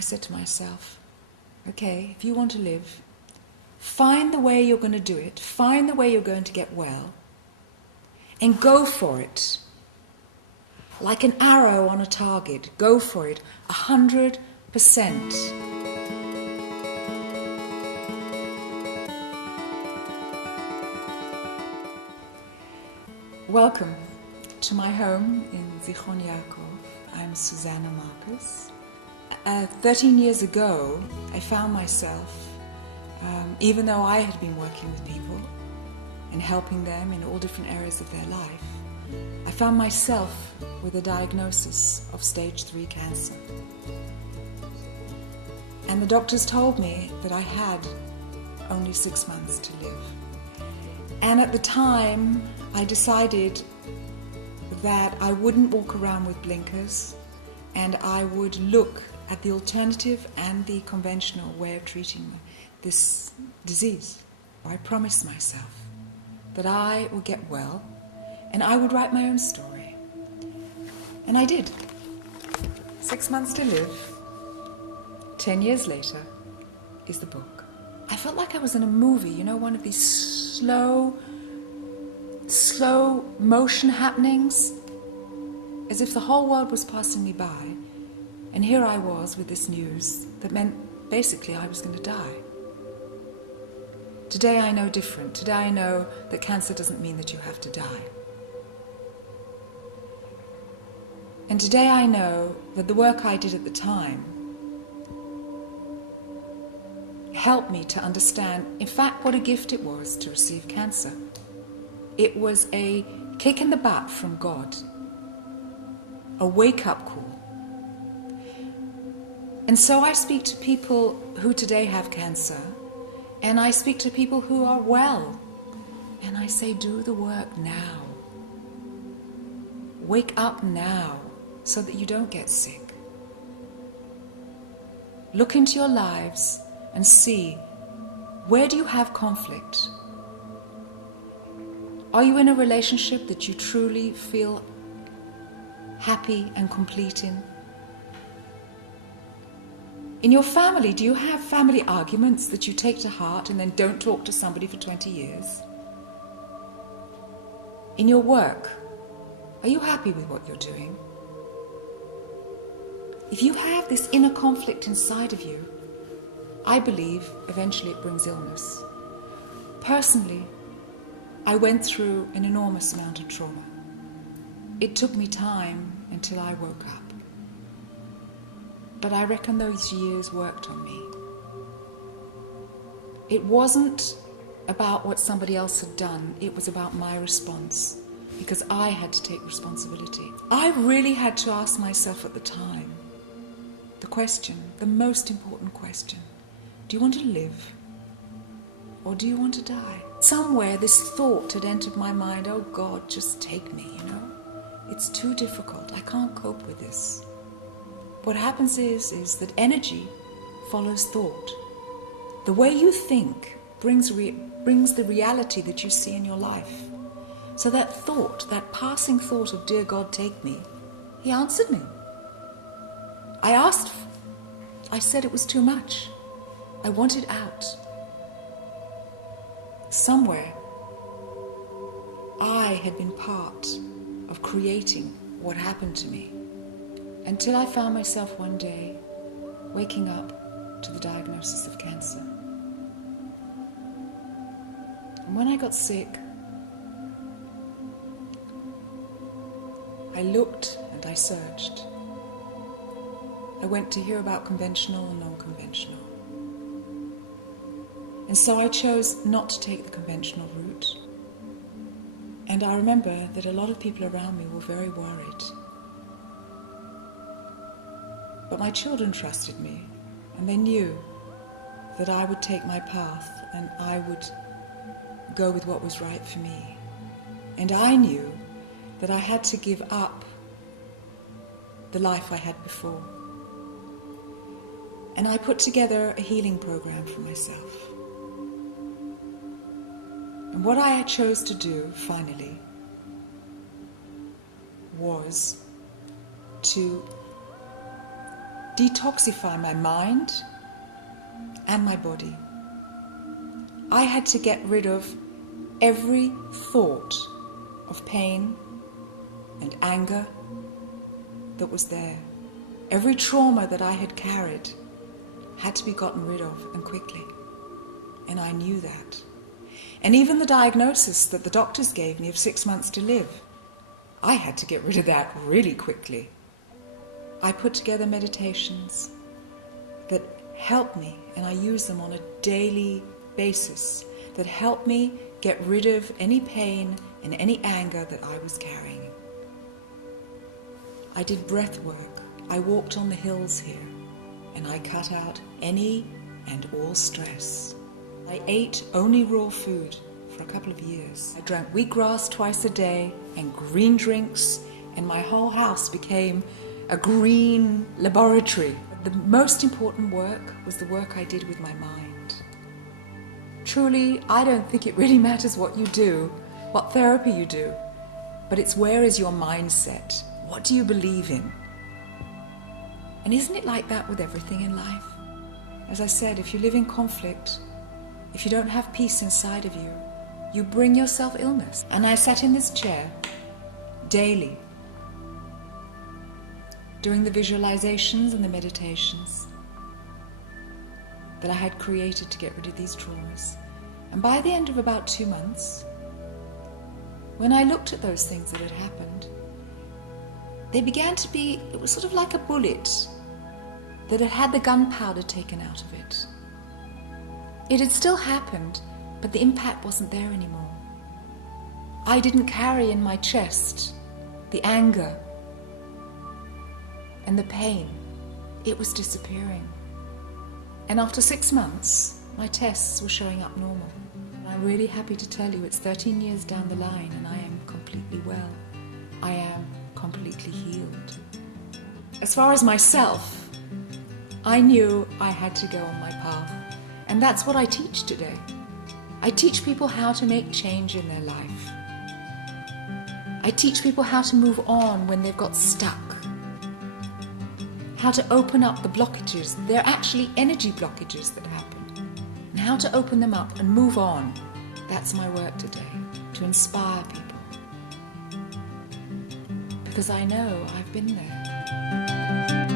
I said to myself, okay, if you want to live, find the way you're going to do it, find the way you're going to get well, and go for it. Like an arrow on a target, go for it, 100%. Welcome to my home in Zichron Yaakov. I'm Suzanna Marcus. 13 years ago, I found myself, even though I had been working with people and helping them in all different areas of their life, I found myself with a diagnosis of stage 3 cancer. And the doctors told me that I had only 6 months to live. And at the time, I decided that I wouldn't walk around with blinkers, and I would look at the alternative and the conventional way of treating this disease. I promised myself that I would get well and I would write my own story. And I did. 6 months to live, 10 years later, is the book. I felt like I was in a movie, you know, one of these slow motion happenings, as if the whole world was passing me by. And here I was with this news that meant basically I was going to die. Today I know different. Today I know that cancer doesn't mean that you have to die. And today I know that the work I did at the time helped me to understand, in fact, what a gift it was to receive cancer. It was a kick in the butt from God, a wake-up call. And so I speak to people who today have cancer, and I speak to people who are well, and I say, do the work now. Wake up now so that you don't get sick. Look into your lives and see, where do you have conflict? Are you in a relationship that you truly feel happy and complete in? In your family, do you have family arguments that you take to heart and then don't talk to somebody for 20 years? In your work, are you happy with what you're doing? If you have this inner conflict inside of you, I believe eventually it brings illness. Personally, I went through an enormous amount of trauma. It took me time until I woke up. But I reckon those years worked on me. It wasn't about what somebody else had done, it was about my response, because I had to take responsibility. I really had to ask myself at the time the question, the most important question: do you want to live or do you want to die? Somewhere this thought had entered my mind, oh God, just take me, you know? It's too difficult, I can't cope with this. What happens is that energy follows thought. The way you think brings the reality that you see in your life. So that thought, that passing thought of, dear God, take me, he answered me. I said it was too much. I wanted out. Somewhere, I had been part of creating what happened to me, until I found myself one day waking up to the diagnosis of cancer. And when I got sick, I looked and I searched. I went to hear about conventional and non-conventional. And so I chose not to take the conventional route. And I remember that a lot of people around me were very worried. But my children trusted me, and they knew that I would take my path and I would go with what was right for me. And I knew that I had to give up the life I had before. And I put together a healing program for myself. And what I chose to do, finally, was to detoxify my mind and my body. I had to get rid of every thought of pain and anger that was there. Every trauma that I had carried had to be gotten rid of, and quickly. And I knew that. And even the diagnosis that the doctors gave me of 6 months to live, I had to get rid of that really quickly. I put together meditations that help me, and I use them on a daily basis, that help me get rid of any pain and any anger that I was carrying. I did breath work. I walked on the hills here, and I cut out any and all stress. I ate only raw food for a couple of years. I drank wheatgrass twice a day and green drinks, and my whole house became a green laboratory. The most important work was the work I did with my mind. Truly, I don't think it really matters what you do, what therapy you do, but it's where is your mindset? What do you believe in? And isn't it like that with everything in life? As I said, if you live in conflict, if you don't have peace inside of you, you bring yourself illness. And I sat in this chair daily, doing the visualizations and the meditations that I had created to get rid of these traumas. And by the end of about 2 months, when I looked at those things that had happened, they began to be, it was sort of like a bullet that had had the gunpowder taken out of it. It had still happened, but the impact wasn't there anymore. I didn't carry in my chest the anger and the pain. It was disappearing. And after 6 months, my tests were showing up normal. And I'm really happy to tell you it's 13 years down the line and I am completely well. I am completely healed. As far as myself, I knew I had to go on my path. And that's what I teach today. I teach people how to make change in their life. I teach people how to move on when they've got stuck. How to open up the blockages. They're actually energy blockages that happen. And how to open them up and move on. That's my work today, to inspire people. Because I know I've been there.